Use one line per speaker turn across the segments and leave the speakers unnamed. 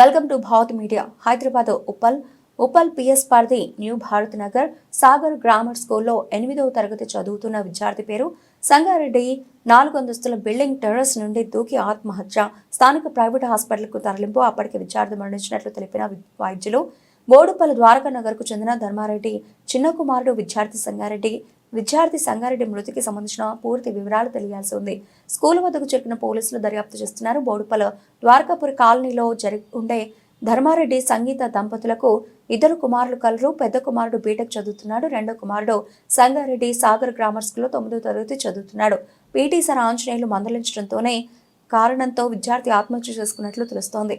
Welcome to Bharat media. Hyderabad Uppal. Uppal PS పార్ది new Bharat Nagar Sagar grammar స్కూల్లో ఎనిమిదవ తరగతి చదువుతున్న విద్యార్థి పేరు సంగారెడ్డి. నాలుగు అంతస్తుల బిల్డింగ్ టెర్రస్ నుండి దూకి ఆత్మహత్య. స్థానిక ప్రైవేట్ హాస్పిటల్కు తరలింపు అప్పటికి విద్యార్థి మరణించినట్లు తెలిపిన వైద్యులు. బోడుపల్లి ద్వారకా నగర్కు చెందిన ధర్మారెడ్డి. చిన్న కుమారుడు విద్యార్థి సంగారెడ్డి. విద్యార్థి సంగారెడ్డి మృతికి సంబంధించిన పూర్తి వివరాలు తెలియాల్సి ఉంది. స్కూల్ వద్దకు చేరిన పోలీసులు దర్యాప్తు చేస్తున్నారు. బోడుపల ద్వారకాపురి కాలనీలో జరి ఉండే ధర్మారెడ్డి సంగీత దంపతులకు ఇద్దరు కుమారులు కలరు. పెద్ద కుమారుడు బీటెక్ చదువుతున్నాడు. రెండో కుమారుడు సంగారెడ్డి సాగర్ గ్రామర్ స్కూల్లో తొమ్మిదో తరగతి చదువుతున్నాడు. పీటీ సార్ ఆంజనేయులు మందలించడంతోనే కారణంతో విద్యార్థి ఆత్మహత్య చేసుకున్నట్లు తెలుస్తోంది.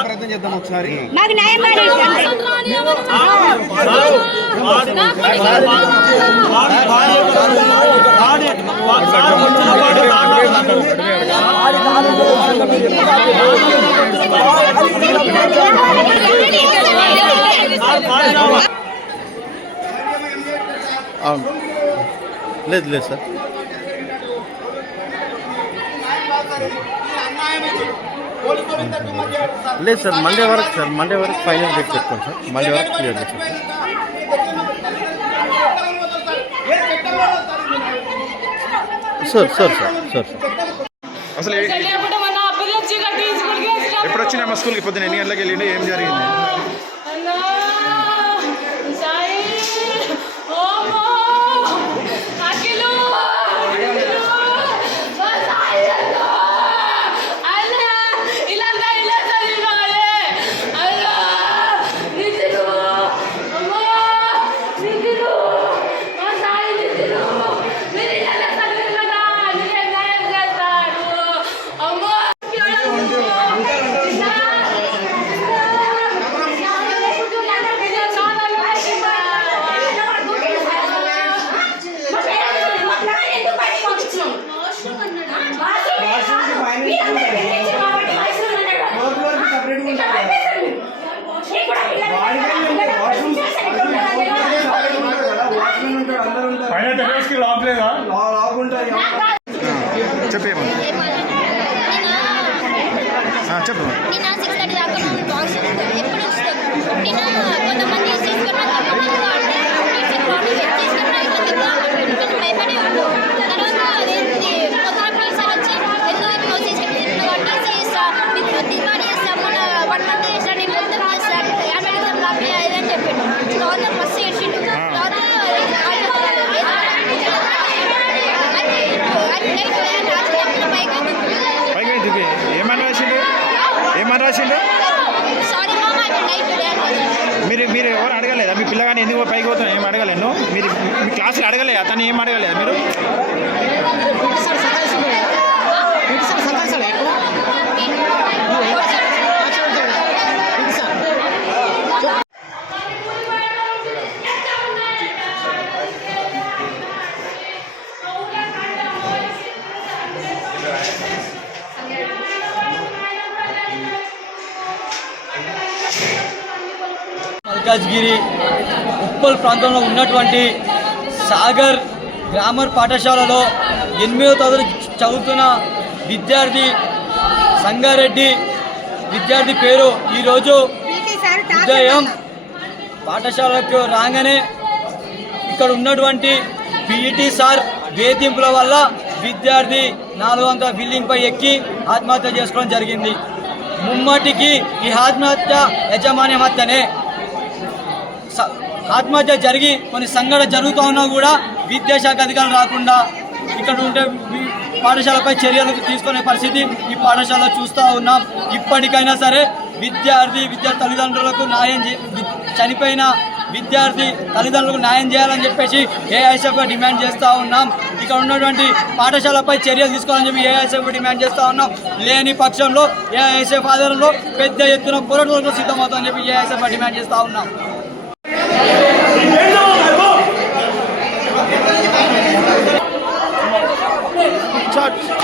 ప్రయత్నం చేద్దాం ఒకసారి
మాకు న్యాయం కావాలి
అవును లేదు లేదు సార్ లేదు సార్ మండే వరకు సార్ మండే వరకు ఫైనల్ డేట్ పెట్టుకోండి సార్. మండే వరకు క్లియర్ చేస్తాం. Sir sir sir sir sir
అసలు. ఎప్పుడు వచ్చినా మా స్కూల్కి పొద్దున ఎన్ని గంటలకు వెళ్ళిండి? ఏం జరిగింది?
పైన టెర్రస్కి లాక్ లేదా
చెప్పేమో చెప్పు
నిన్న సిక్స్ థర్టీ దాకా బాక్స్ ఎప్పుడు కొంతమంది
ఏమని రాసిండు
సారీ మామ నైట్ డే
మీరు మీరు ఎవరు అడగలేదా? మీ పిల్లగాని ఎందుకు పైకి పోతున్నా ఏం అడగలేను మీరు మీ క్లాసులో అడగలేదు? అతను ఏం అడగలేదు మీరు?
మల్కాజ్గిరి ఉప్పల్ ప్రాంతంలో ఉన్నటువంటి సాగర్ గ్రామర్ పాఠశాలలో ఎనిమిదో తరగతి చదువుతున్న విద్యార్థి సంగారెడ్డి. విద్యార్థి పేరు ఈరోజు ఉదయం పాఠశాలకు రాగానే ఇక్కడ ఉన్నటువంటి పీఈటీ సార్ వేధింపుల వల్ల విద్యార్థి నాలుగు వందల బిల్డింగ్ పై ఎక్కి ఆత్మహత్య చేసుకోవడం జరిగింది. ముమ్మటికి ఈ ఆత్మహత్య యజమాన్యం హత్యనే. ఆత్మహత్య జరిగి కొన్ని సంఘటన జరుగుతూ ఉన్నా కూడా విద్యాశాఖ అధికారులు రాకుండా ఇక్కడ ఉండే పాఠశాలపై చర్యలు తీసుకునే పరిస్థితి ఈ పాఠశాలలో చూస్తూ ఉన్నాం. ఇప్పటికైనా సరే విద్యార్థి విద్యార్థి తల్లిదండ్రులకు న్యాయం చే- చనిపోయిన విద్యార్థి తల్లిదండ్రులకు న్యాయం చేయాలని చెప్పేసి ఏఐఎస్ఎఫ్ డిమాండ్ చేస్తూ ఉన్నాం. ఇక్కడ ఉన్నటువంటి పాఠశాలపై చర్యలు తీసుకోవాలని చెప్పి ఏఐసీఎఫ్ డిమాండ్ చేస్తూ ఉన్నాం. లేని పక్షంలో ఏఐసీఎఫ్ ఆధారంలో పెద్ద ఎత్తున పోరాటాలకు సిద్ధమవుతామని చెప్పి ఏఐసీఎఫ్ డిమాండ్ చేస్తూ ఉన్నాం.
মাঠ